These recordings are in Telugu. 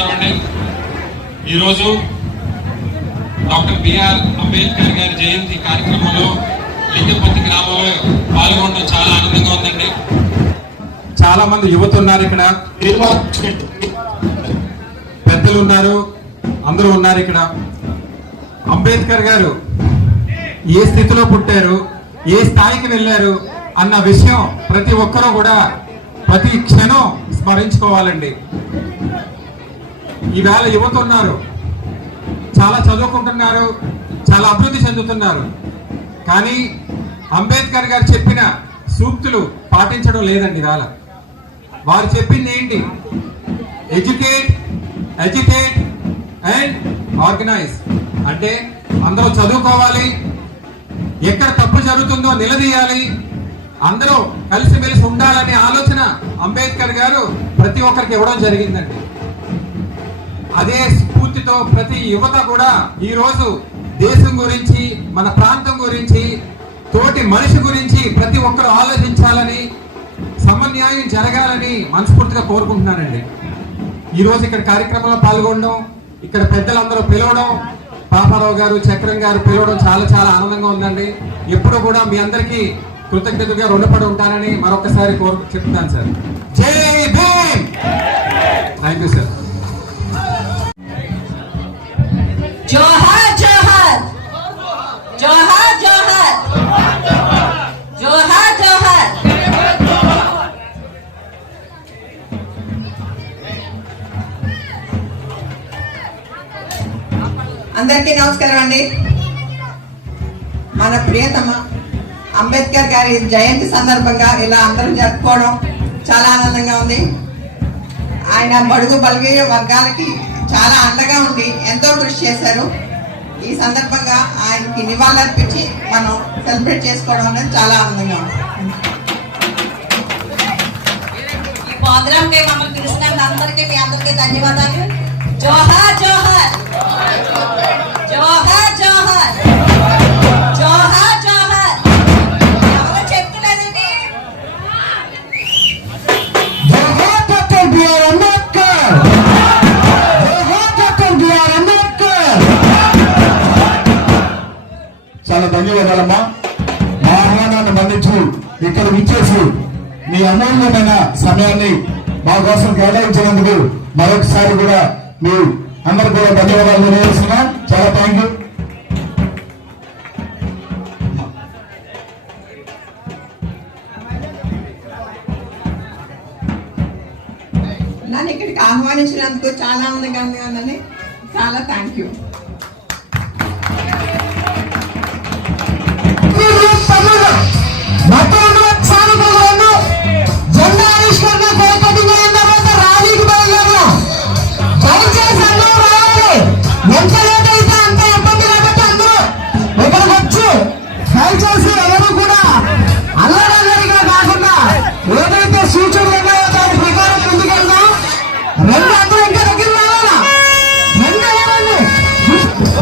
నమస్కారం అండి. ఈరోజు డాక్టర్ బిఆర్ అంబేద్కర్ గారి జయంతి కార్యక్రమంలో లింగపతి గ్రామంలో పాల్గొనడం చాలా ఆనందంగా ఉందండి. చాలా మంది యువత ఉన్నారు, ఇక్కడ పెద్దలు ఉన్నారు, అందరూ ఉన్నారు. ఇక్కడ అంబేద్కర్ గారు ఏ స్థితిలో పుట్టారు, ఏ స్థాయికి వెళ్ళారు అన్న విషయం ప్రతి ఒక్కరూ కూడా ప్రతి క్షణం స్మరించుకోవాలండి. ఈవేళ యువత ఉన్నారు, చాలా చదువుకుంటున్నారు, చాలా అభివృద్ధి చెందుతున్నారు. కానీ అంబేద్కర్ గారు చెప్పిన సూక్తులు పాటించడం లేదండి. ఇవాళ వారు చెప్పింది ఏంటి? Educate, educate and organise. అంటే అందరూ చదువుకోవాలి, ఎక్కడ తప్పు జరుగుతుందో నిలదీయాలి, అందరూ కలిసిమెలిసి ఉండాలనే ఆలోచన అంబేద్కర్ గారు ప్రతి ఒక్కరికి ఇవ్వడం జరిగిందండి. అదే స్ఫూర్తితో ప్రతి యువత కూడా ఈరోజు దేశం గురించి, మన ప్రాంతం గురించి, తోటి మనిషి గురించి ప్రతి ఒక్కరు ఆలోచించాలని, సమన్యాయం జరగాలని మనస్ఫూర్తిగా కోరుకుంటున్నానండి. ఈరోజు ఇక్కడ కార్యక్రమంలో పాల్గొనడం, ఇక్కడ పెద్దలందరూ పిలవడం, పాపారావు గారు, చక్రం గారు పిలవడం చాలా చాలా ఆనందంగా ఉందండి. ఎప్పుడూ కూడా మీ అందరికీ కృతజ్ఞతగా రుణపడి ఉంటానని మరొకసారి చెప్తాను సార్. జై భీమ్. Thank you sir. జోహార్ జోహార్ జోహార్ జోహార్ జోహార్ జోహార్. అందరికీ నమస్కారం అండి. మన ప్రియతమ అంబేద్కర్ గారి జయంతి సందర్భంగా ఇలా అందరం జరుపుకోవడం చాలా ఆనందంగా ఉంది. ఆయన బడుగు బలహీన వర్గాలకి చాలా అండగా ఉండి ఎంతో కృషి చేశారు. ఈ సందర్భంగా ఆయనకి నివాళులర్పించి మనం సెలబ్రేట్ చేసుకోవడం అనేది చాలా ఆనందంగా ఉంది. ఈ ప్రోగ్రామ్ కి మమ్మల్ని పిలిచిన అందరికీ మీ అందరికీ ధన్యవాదాలు. జోహార్ జోహార్ జోహార్ జోహార్ జోహార్ జోహార్. ఎవరు చెప్తులేదండి? జోహార్ డాక్టర్ బిఆర్ అంబేద్కర్. జోహార్ డాక్టర్ బిఆర్ అంబేద్కర్. చాలా ధన్యవాదాలమ్మా. మా ఆహ్వానాన్ని మన్నించు ఇక్కడ విచ్చేసి మీ అమూల్యమైన సమయాన్ని మా కోసం కేటాయించినందుకు మరొకసారి కూడా మీ అందరూ కూడా ధన్యవాదాలు తెలియజేస్తున్నాం. చాలా థ్యాంక్ యూ. నన్ను ఇక్కడికి ఆహ్వానించినందుకు చాలా ఆనందంగా ఉందని చాలా థ్యాంక్ యూ.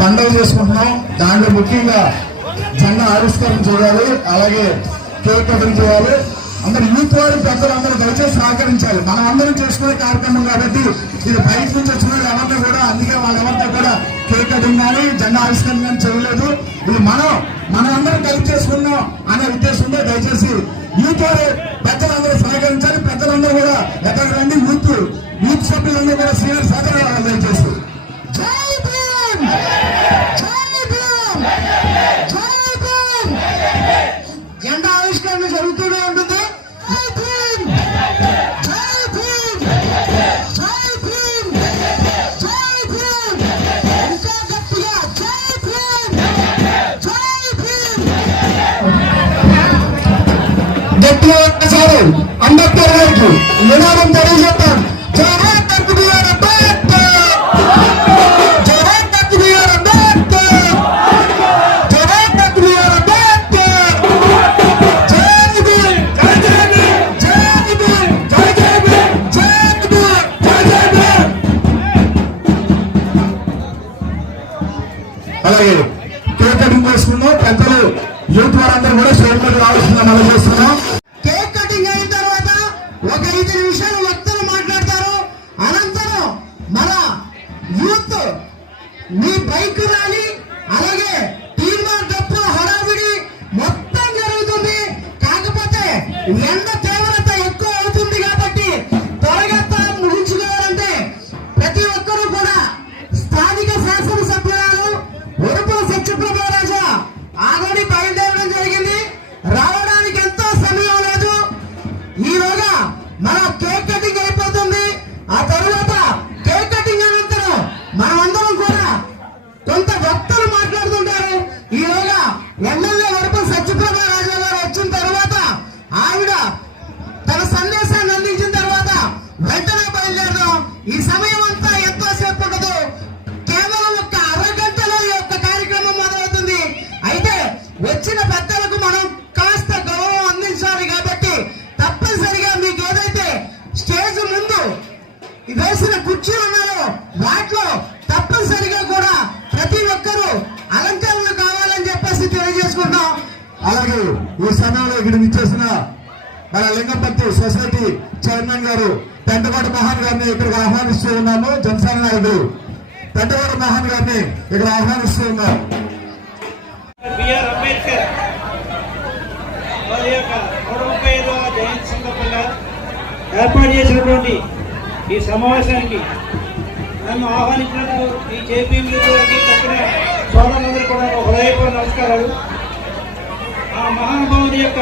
పండుగ చేసుకుంటున్నాం. దాంట్లో ముఖ్యంగా జెండా ఆవిష్కరణ చేయాలి, అలాగే కేక్ కటింగ్ చేయాలి. అందరు యూత్ వారు, పెద్దలు అందరూ దయచేసి సహకరించాలి. మనం అందరం చేసుకునే కార్యక్రమం కాబట్టి ఇది బయట నుంచి వచ్చిన ఎవరిని కూడా, అందుకే వాళ్ళెవరితో కూడా కేక్ కటింగ్ కానీ జెండా ఆవిష్కరణ కానీ చేయలేదు. ఇది మనం అందరం కలిసి చేసుకున్నాం అనే ఉద్దేశంతో దయచేసి యూత్ వారు, పెద్దలందరూ సహకరించాలి. పెద్దలందరూ కూడా ఎక్కడికి రండి. యూత్ సభ్యులందరూ కూడా సీనియర్ సహకరించాలి దయచేసి. జై భీమ్. జెండా ఆవిష్కరణ జరుగుతూనే ఉంటుంది. గట్టిగా ఒకసారి అంబేద్కర్ గారికి నినాదం తెలియజేద్దాం. జోహార్ డాక్టర్ బిఆర్ అంబేద్కర్. అలాగే కేక్ కటింగ్ చేసుకున్నాం. పెద్దలు యూత్ వారందరూ కూడా స్టేజ్ మీద రావాల్సిందని మనం చేస్తున్నాం. కేక్ కటింగ్ అయిన తర్వాత ఒక 5 నిమిషాలు వక్తలు మాట్లాడతారు. అనంతరం మన ఎండ తీవ్రత ఎక్కువ అవుతుంది కాబట్టి త్వరగా ముగించుకోవాలంటే ప్రతి ఒక్కరూ కూడా స్థానిక శాసనసభ్యురాలు ఉరుపుల సత్యప్రభరాజా ఆల్రెడీ బయలుదేరడం జరిగింది. రావడానికి ఎంతో సమయం లేదు. ఈరోజు మన కేక్ కటింగ్ అయిపోతుంది. ఆ తరువాత కేక్ కటింగ్ అనంతరం మనమందరం కూడా కొంత వక్తలు మాట్లాడుతుంటారు. ఈరోజు ఎమ్మెల్యే ఉరుపుల సత్యప్రభరాజా గారు వచ్చిన తర్వాత ఆవిడ తన సందేశాన్ని అందించిన తర్వాత వెంటనే బయలుదేరడం. ఈ సమయం అంతా ఎంతోసేపు ఉండదు, కేవలం ఒక అరగంటలో ఈ యొక్క కార్యక్రమం మొదలవుతుంది. అయితే వచ్చిన పెద్దలకు మనం కాస్త గౌరవం అందించాలి కాబట్టి తప్పనిసరిగా మీకు ఏదైతే స్టేజ్ ముందు వేసిన కుర్చీలు ఉన్నాయో వాటిలో తప్పనిసరిగా కూడా ప్రతి ఒక్కరూ అలంకరణలు కావాలని చెప్పేసి తెలియజేసుకుంటాం. అలాగే ఈ సమయంలో ఇక్కడ ఇచ్చేసిన మన లింగంపర్తి సొసైటీ చైర్మన్ గారు పెంటపాటి మోహన్ గారిని ఇక్కడికి ఆహ్వానిస్తూ ఉన్నాము. జనసేన నాయకులు పెంటపాటి మోహన్ గారిని ఇక్కడ ఆహ్వానిస్తూ ఉన్నారు. బిఆర్ అంబేద్కర్ వారి యొక్క 135వ జయంతి సందర్భంగా ఏర్పాటు చేసినటువంటి ఈ సమావేశానికి నన్ను ఆహ్వానించినందుకు ఈ జేపీ గారికి తక్కిన సోదరులందరూ కూడా హృదయపూర్వక నమస్కారాలు. ఆ మహానుభావుని యొక్క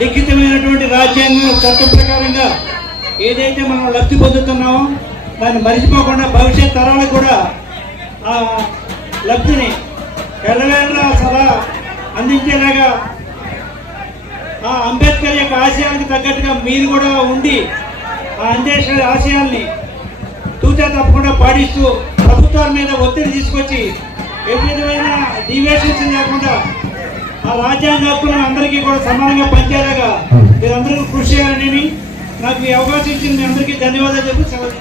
లిఖితమైనటువంటి రాజ్యాంగం చట్టం ప్రకారంగా ఏదైతే మనం లబ్ధి పొందుతున్నామో దాన్ని మరిచిపోకుండా భవిష్యత్ తరాలకు కూడా ఆ లబ్ధిని ఎల్లవేళలా సదా అందించేలాగా ఆ అంబేద్కర్ యొక్క ఆశయాలకు తగ్గట్టుగా మీరు కూడా ఉండి ఆ అంబేద్కర్ ఆశయాల్ని తూచా తప్పకుండా పాటిస్తూ ప్రభుత్వాల మీద ఒత్తిడి తీసుకొచ్చి ఏ విధమైన డీవియేషన్స్ లేకుండా ఆ రాజ్యాంగ హక్కులను అందరికీ కూడా సమానంగా పనిచేయలాగా మీరందరూ కృషి చేయాలని నాకు ఈ అవకాశం ఇచ్చిన మీ అందరికీ ధన్యవాదాలు చెప్పి సెలవు.